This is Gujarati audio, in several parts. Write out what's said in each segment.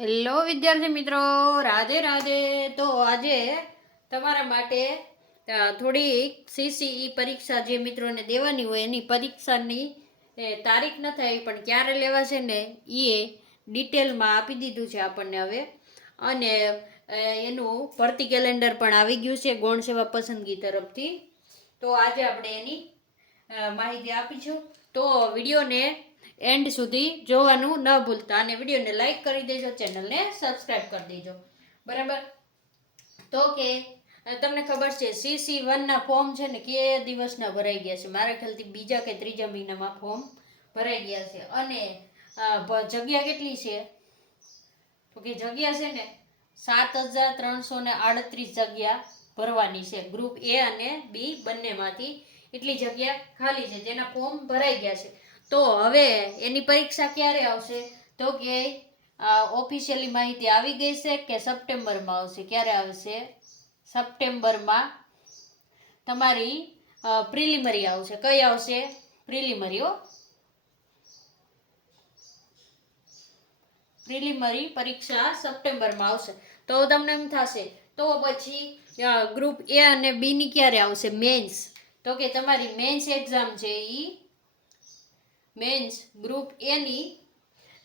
હેલો વિદ્યાર્થી મિત્રો, રાધે રાધે. તો આજે તમારા માટે થોડી સીસીઈ પરીક્ષા જે મિત્રોને દેવાની હોય એની પરીક્ષાની તારીખ ન થઈ પણ ક્યારે લેવાશે ને એ ડિટેલમાં આપી દીધું છે આપણને હવે. અને એનું ભરતી કેલેન્ડર પણ આવી ગયું છે ગૌણ સેવા પસંદગી તરફથી. તો આજે આપણે એની માહિતી આપીશું. તો વિડીયોને એન્ડ સુધી જોવાનું ન ભૂલતા અને વિડીયોને લાઈક કરી દેજો, ચેનલને સબસ્ક્રાઈબ કરી દેજો. બરાબર. તો કે તમને ખબર છે CC1ના ફોર્મ છે ને કે દિવસના ભરાઈ ગયા છે? મારા ખ્યાલથી બીજા કે ત્રીજા મહિનામાં ફોર્મ ભરાઈ ગયા છે. અને જગ્યા કેટલી છે? તો કે જગ્યા છે ને 7,338 જગ્યા ભરવાની છે. ગ્રુપ A અને B બંનેમાંથી એટલી જગ્યા ખાલી છે જેના ફોર્મ ભરાઈ ગયા છે. તો હવે એની પરીક્ષા ક્યારે આવશે? તો કે ઓફિશિયલી માહિતી આવી ગઈ છે કે સપ્ટેમ્બરમાં આવશે. ક્યારે આવશે? સપ્ટેમ્બરમાં તમારી પ્રિલિમરી આવશે. કઈ આવશે? પ્રિલિમરી. પ્રિલિમરી પરીક્ષા સપ્ટેમ્બરમાં આવશે. તો તમને એમ થશે તો પછી ગ્રુપ A અને B ની ક્યારે આવશે? મેન્સ. તો કે તમારી મેન્સ એક્ઝામ છે એ મેન્સ ગ્રુપ A ની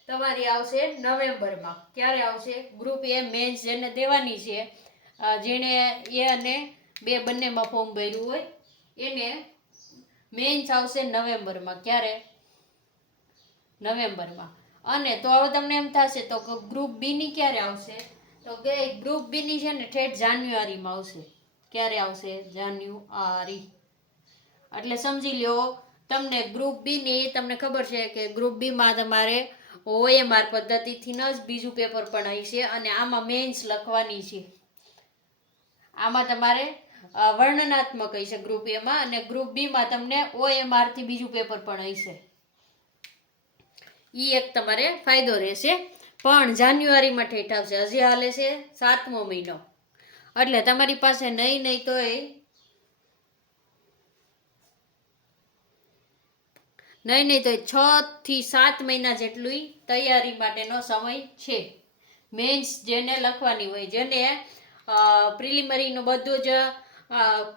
તમારી આવશે નવેમ્બરમાં. ક્યારે આવશે? ગ્રુપ A મેન્સ જેને દેવાની છે, જેણે A અને B બંનેમાં ફોર્મ ભર્યું હોય એને મેન્સ આવશે નવેમ્બરમાં. ક્યારે? નવેમ્બરમાં. અને તો હવે તમને એમ થશે તો ગ્રુપ B ની ક્યારે આવશે? તો કે ગ્રુપ B ની છે ને ઠેઠ જાન્યુઆરીમાં આવશે. ક્યારે આવશે? જાન્યુઆરી. એટલે સમજી લ્યો તમને ગ્રુપ B ની તમને ખબર છે કે ગ્રુપ B માં તમારે OMR પદ્ધતિથી જ બીજું પેપર પણ હશે અને આમાં મેન્સ લખવાની છે. આમાં તમારે વર્ણનાત્મક હશે ગ્રુપ A માં, અને ગ્રુપ B માં તમને OMR થી બીજું પેપર પણ હશે. ઈ એક તમારે ફાયદો રહેશે. પણ જાન્યુઆરીમાં ઠેઠ આવશે. હજી હાલે છે 7મો મહિનો. એટલે તમારી પાસે નહીં તોય 6 થી 7 મહિના જેટલી તૈયારી માટેનો સમય છે. મેન્સ જેને લખવાની હોય, જેને પ્રિલિમરીનો બધો જ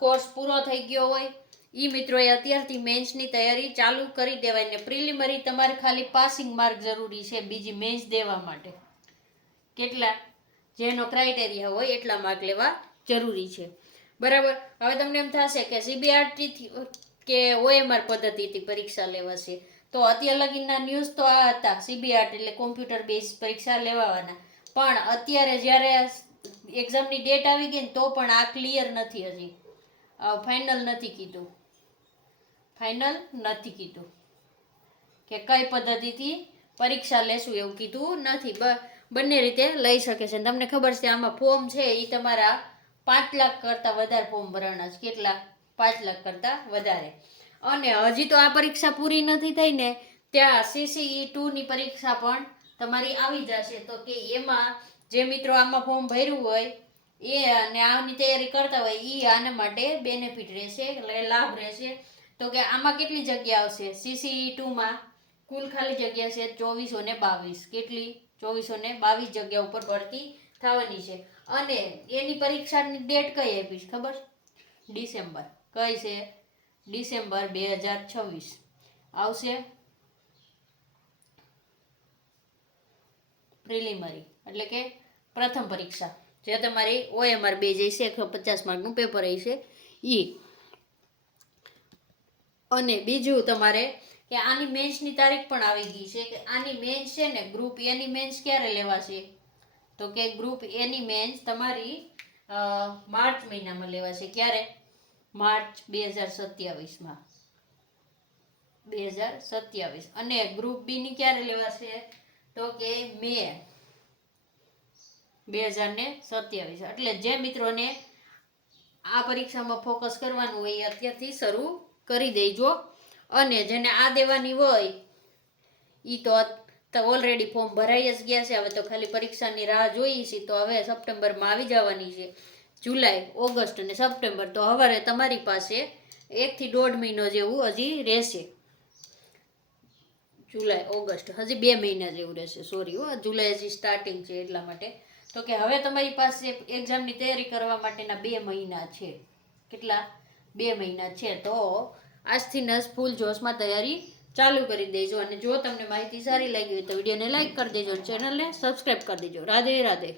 કોર્સ પૂરો થઈ ગયો હોય એ મિત્રોએ અત્યારથી મેન્સની તૈયારી ચાલુ કરી દેવાય. ને પ્રિલિમરી તમારે ખાલી પાસિંગ માર્ક જરૂરી છે બીજી મેન્સ દેવા માટે. કેટલા? જેનો ક્રાઇટેરિયા હોય એટલા માર્ક લેવા જરૂરી છે. બરાબર. હવે તમને એમ થશે કે CBRT કે OMR પદ્ધતિથી પરીક્ષા લેવાશે. તો અત્યાર લગીના ન્યૂઝ તો આ હતા, CBRT એટલે કોમ્પ્યુટર બેઝ પરીક્ષા લેવાના. પણ અત્યારે જ્યારે એક્ઝામની ડેટ આવી ગઈ ને તો પણ આ ક્લિયર નથી, હજી ફાઇનલ નથી કીધું કે કઈ પદ્ધતિથી પરીક્ષા લેશું એવું કીધું નથી. બંને રીતે લઈ શકે છે. તમને ખબર છે આમાં ફોર્મ છે એ તમારા 5 લાખ કરતાં વધારે ફોર્મ ભરવાના છે. કેટલા? 5 લાખ કરતાં વધારે. અને હજી તો આ પરીક્ષા પૂરી નથી થઈ ને ત્યાં CCE2 ની પરીક્ષા પણ તમારી આવી જશે. તો કે એમાં જે મિત્રો આમાં ફોર્મ ભર્યું હોય એ અને આની તૈયારી કરતા હોય એ આના માટે બેનિફિટ રહેશે, લાભ રહેશે. તો કે આમાં કેટલી જગ્યા આવશે? CCE2 માં કુલ ખાલી જગ્યા છે 2422. કેટલી? 2422 જગ્યા ઉપર ભરતી થવાની છે. અને એની પરીક્ષાની ડેટ કઈ આપી છે ખબર? ડિસેમ્બર. કઈ છે? ડિસેમ્બર 2026 આવશે પ્રિલિમરી, એટલે કે પ્રથમ પરીક્ષા જે તમારી OMR બેઝ હશે, 150 માર્કનું પેપર હશે ઈ. અને બીજું તમારે કે આની મેન્સની તારીખ પણ આવી ગઈ છે કે આની મેન્સ છે ને ગ્રુપ A ની મેન્સ ક્યારે લેવાશે? તો કે ગ્રુપ A ની મેન્સ તમારી માર્ચ મહિનામાં લેવાશે. ક્યારે? માર્ચ 2027માં. અને ગ્રુપ B ની ક્યારે લેવાશે? તો કે મે 2027. એટલે જે મિત્રોને આ પરીક્ષામાં ફોકસ કરવાનું હોય એ અત્યારથી શરૂ કરી દેજો. અને જેને આ દેવાની હોય એ તો ઓલરેડી ફોર્મ ભરાઈ જ ગયા છે. હવે તો ખાલી પરીક્ષાની રાહ જોઈએ છે. તો હવે સપ્ટેમ્બરમાં આવી જવાની છે. જુલાઈ, ઓગસ્ટ અને સપ્ટેમ્બર. તો હવે તમારી પાસે 1 થી 1.5 મહિનો જેવું હજી રહેશે. જુલાઈ ઓગસ્ટ હજી 2 મહિના જેવું રહેશે. સોરી હો, જુલાઈ હજી સ્ટાર્ટિંગ છે એટલા માટે. તો કે હવે તમારી પાસે એક્ઝામની તૈયારી કરવા માટેના 2 મહિના છે. કેટલા? 2 મહિના છે. તો આજથી જ ફૂલ જોશમાં તૈયારી ચાલુ કરી દેજો. અને જો તમને માહિતી સારી લાગી હોય તો વિડીયોને લાઈક કરી દેજો, ચેનલને સબસ્ક્રાઈબ કરી દેજો. રાધે રાધે.